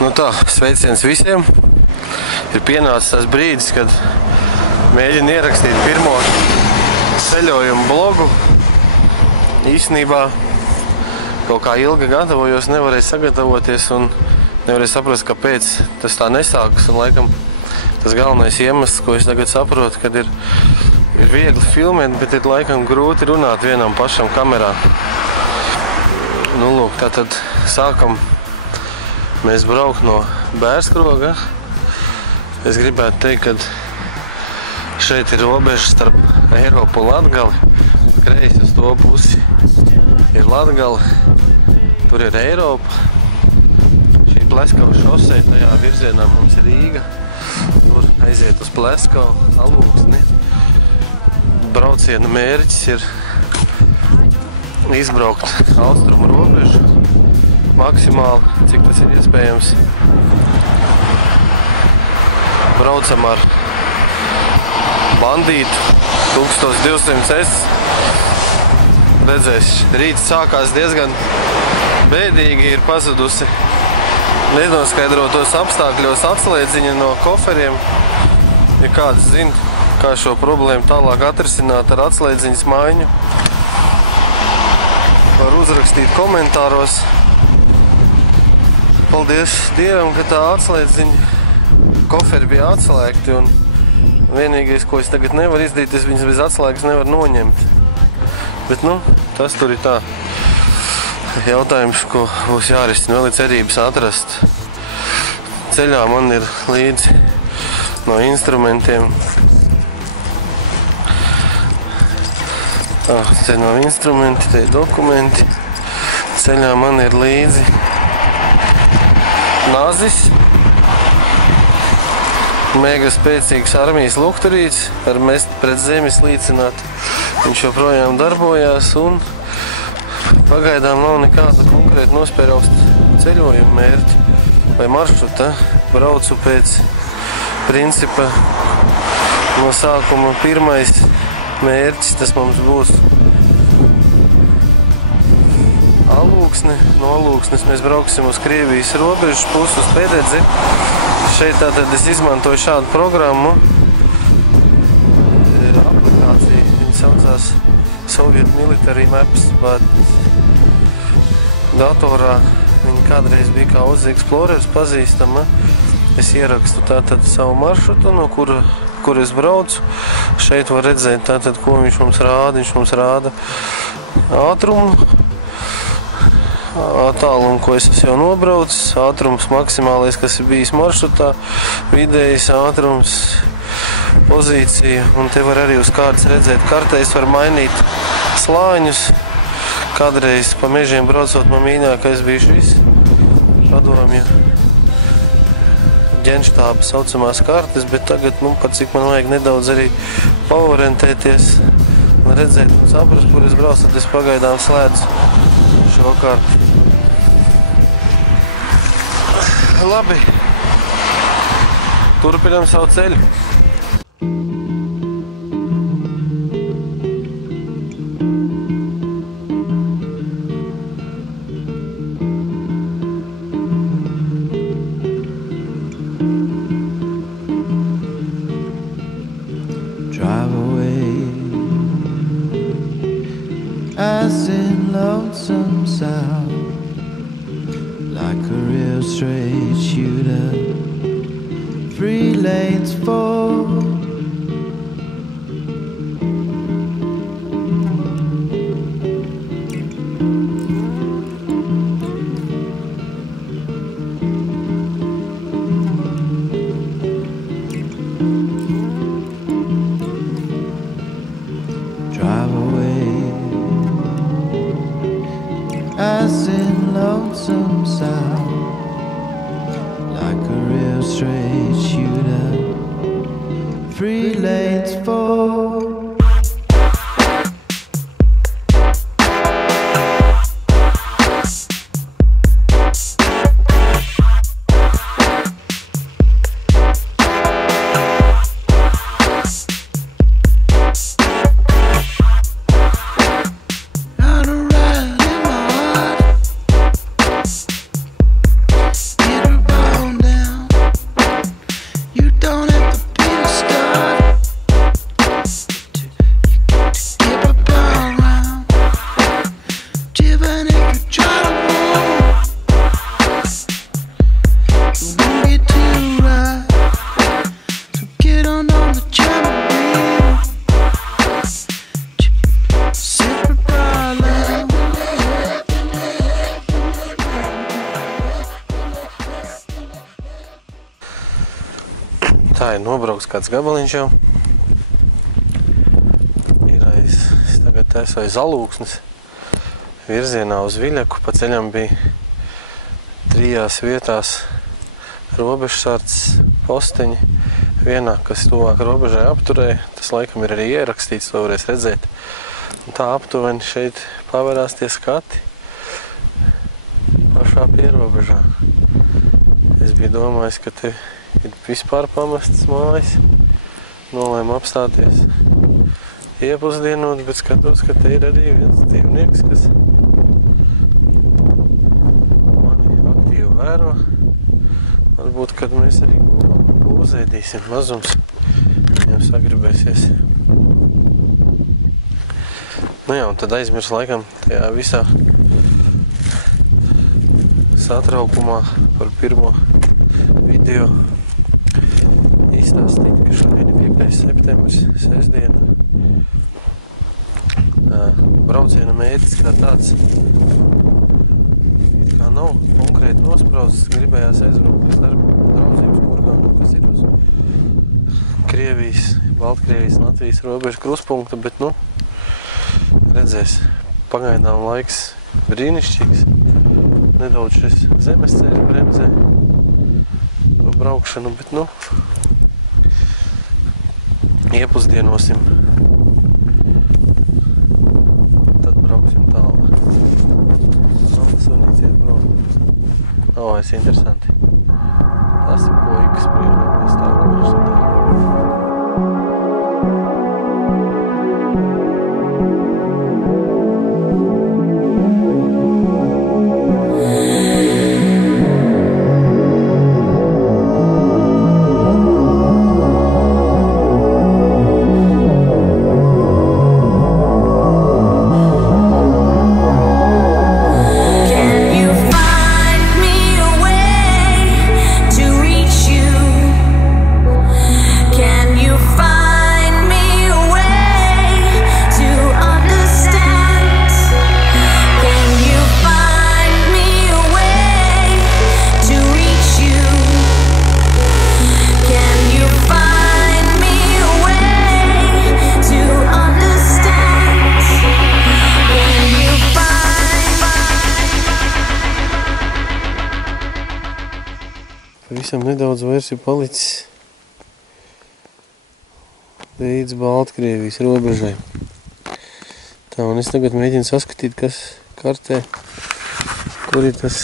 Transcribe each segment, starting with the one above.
Nu tā, sveiciens visiem. Ir pienācis tas brīdis, kad mēģinu ierakstīt pirmo ceļojumu blogu. Īstenībā kaut kā ilgi gatavojos, nevarēju sagatavoties un nevarēju saprast, kāpēc tas tā nesākas. Un laikam tas galvenais iemesls, ko es tagad saprotu, kad ir viegli filmēt, bet ir laikam grūti runāt vienam pašam kamerā. Nu lūk, tātad sākam mēs braukt no Bērskroga. Es gribētu teikt, ka šeit ir robeža starp Eiropu un Latgali. Kreisi uz to pusi ir Latgali, tur ir Eiropa. Šī Pleskavu šosei, tajā virzienā mums ir Rīga. Tur aiziet uz Pleskavu, Alūksni. Brauciena mērķis ir izbraukt austrumu robežu maksimāli, cik tas ir iespējams. Braucam ar bandītu 1200S. Redzēs, rīts sākās diezgan bēdīgi, ir pazudusi nenoskaidrotos apstākļos atslēdziņa no koferiem. Ja kāds zina, kā šo problēmu tālāk atrisināt ar atslēdziņas maiņu, var uzrakstīt komentāros. Paldies Dievam, ka tā atslēdziņa koferi bija atslēgti, un vienīgais, ko es tagad nevaru izdarīt, es viņas bez atslēgas nevaru noņemt. Bet, nu, tas tur ir tā jautājums, ko būs jārisina, vēl ir cerības atrast. Ceļā man ir līdzi no instrumentiem. Te nav instrumenti, te ir dokumenti. Ceļā man ir līdzi nazis. Mega spēcīgs armijas lukturīts ar mest pret zemi slīcināt. Viņš joprojām darbojās un pagaidām nav nekāda konkrēta nospērausta ceļojuma mērķa vai maršruta. Braucu pēc principa no sākuma pirmais mērķis, tas mums būs Alūksne. No Alūksnes mēs brauksim uz Krievijas robežas pusi uz Pededzi. Šeit tātad es izmantoju šādu programmu. Ir aplikācija, viņa saucās Soviet Military Maps, bet datorā viņa kādreiz bija kā Oz Explorers pazīstama. Es ierakstu tātad savu maršrutu, no kur es braucu. Šeit var redzēt tātad, ko viņš mums rāda. Viņš mums rāda ātrumu, attālumu, ko es jau nobraucis, ātrums maksimālais, kas ir bijis maršrutā, vidējais ātrums, pozīcija, un te var arī uz kārtas redzēt. Kartēs var mainīt slāņus. Kādreiz pa mežiem braucot, man mīļākais bija šis padomju ģenštāba saucamās kartes, bet tagad, nu, pat cik man vajag nedaudz arī paorientēties un redzēt un saprast, kur es braucu, tad es pagaidām slēdzu šo karti. Labi, turpinām savu ceļu. Drive away as in lonesome sound, like a real straight shooter, 3 lanes forward. Drive away as in lonesome sound, like a real straight shooter, 3 lanes forward. Get around. Tā ir nobrauks kāds gabaliņš jau. Es tagad esmu aiz Alūksnes virzienā uz Viļaku. Pa ceļam bija 3 vietās robežsardzes posteņi. Vienā, kas tuvāk robežai apturēja, tas laikam ir arī ierakstīts, to varēs redzēt. Un tā aptuveni šeit pavērās tie skati pašā pierobežā. Es biju domājis, ka te ir vispār pamestas mājas. Nolēmu apstāties iepusdienot, bet skatos, ka te ir arī viens dzīvnieks, kas mani aktīvi vēro. Varbūt, kad mēs arī uzēdīsim mazums, viņam sagribēsies. Nu jā, un tad aizmirs laikam tajā visā satraukumā par pirmo video izstāstīt, ka šodien ir 5. septembris, sestdiena. Brauciena mērķis kā tāds it kā nav konkrēti nospraustas. Gribējās aizbraukt pēc draudzības kurgānu, kas ir uz Krievijas, Baltkrievijas, Latvijas robežu kruspunkta, bet nu, redzēs, pagaidām laiks brīnišķīgs. Nedaudz šis zemesceļš bremzē pa braukšanu, bet nu, iepusdienosim. Tad brauksim tālāk. Sunīts iet prom. Es interesanti. Tas ir puikas priekšā, tā, ko viņš tur dara. Pavisam nedaudz vairs ir palicis līdz Baltkrievijas robežai. Tā, un es tagad mēģinu saskatīt, kas kartē, kur ir tas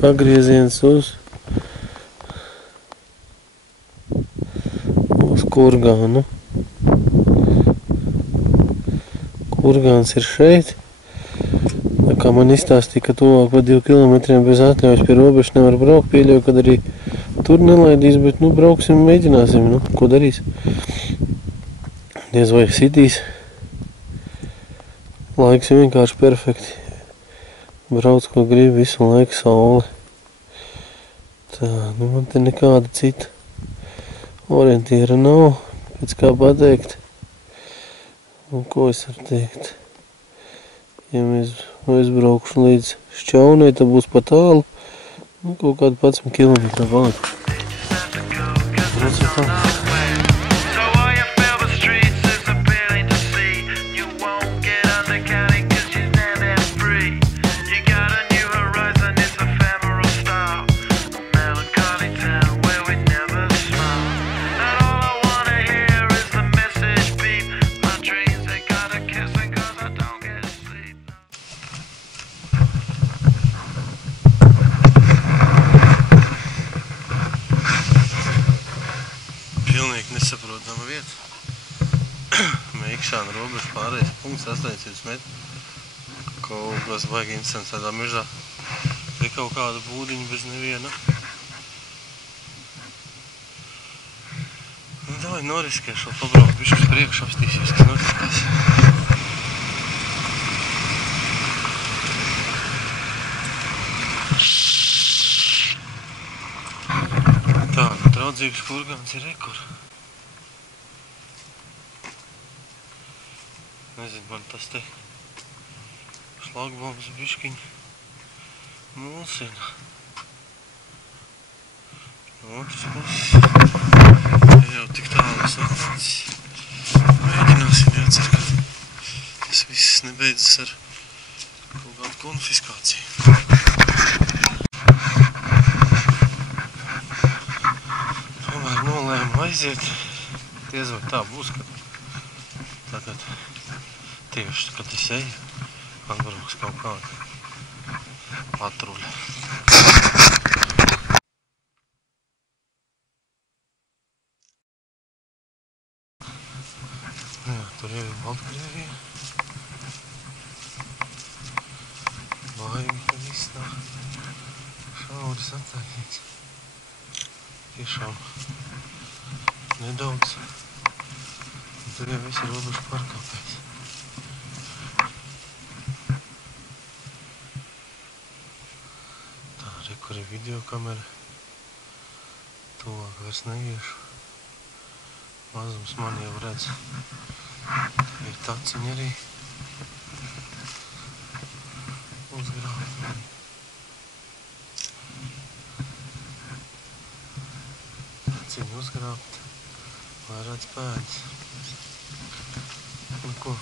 pagrieziens uz Kurgānu. Kurgāns ir šeit. Kā man izstāstīja, ka tuvāk pa 2 kilometriem bez atļaujas pie robežas nevar braukt, pieļauju, kad arī tur nelaidīs, bet nu brauksim, mēģināsim, nu, ko darīs. Diez vai sitīs. Laiks ir vienkārši perfekti. Brauc, ko grib, visu laiku saule. Tā, nu man te nekāda cita orientiera nav, pēc kā pateikt. Un ko es varu teikt? Ja mēs aizbraukšu līdz Šķaunai, tad būs pa tālu, nu, kaut kādu 11 kilometru palikt. Pilnīgi nesaprotama vieta. Meikšāna robeža pārējais punkts 800 metru. Kaut kas baigi interesants tādā mežā. Bija kaut kāda būdiņa bez neviena. Nu, davai noriskēšu vēl pabraukt bišķi priekšu, apstīsies, kas notikās. Tā, draudzīgs Kurgāns ir rekur. Nezinu, man tas te šlagbaums biškiņ mulsina. Jau tik tālu es atnācis. Mēģināsim jācer, ka tas viss nebeidzas ar kaut kādu konfiskāciju. Tomēr nolēmu aiziet. Diez vai tā būs, ka tagad tieši, kad es eju, atbrauks kaut kāda patruļa. Jā, tur jau ir Baltkrievija. Baigi, ka viss tā šauri sataisīts. Tiešām nedaudz. Un tur jau viss ir robežu pārkāpējs. Tā, re, kur ir videokamera. Tuvāk vairs neiešu. Mazums man jau redz. Ir taciņi arī uzgrābti. Taciņi uzgrābti, lai redz pēdas. Nu ko,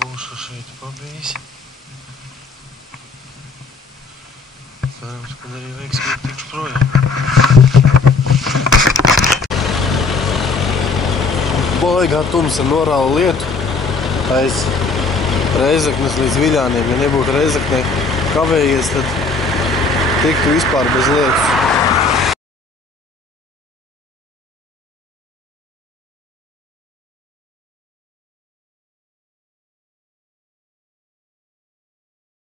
būšu šeit pabijis. Cerams, kad arī veiksmīgi tikšu projām. Baigā tumsa norāva lietu aiz Reizeknes līdz Viļāniem. Ja nebūtu Reizeknē kavējies, tad tiktu vispār bez lietus.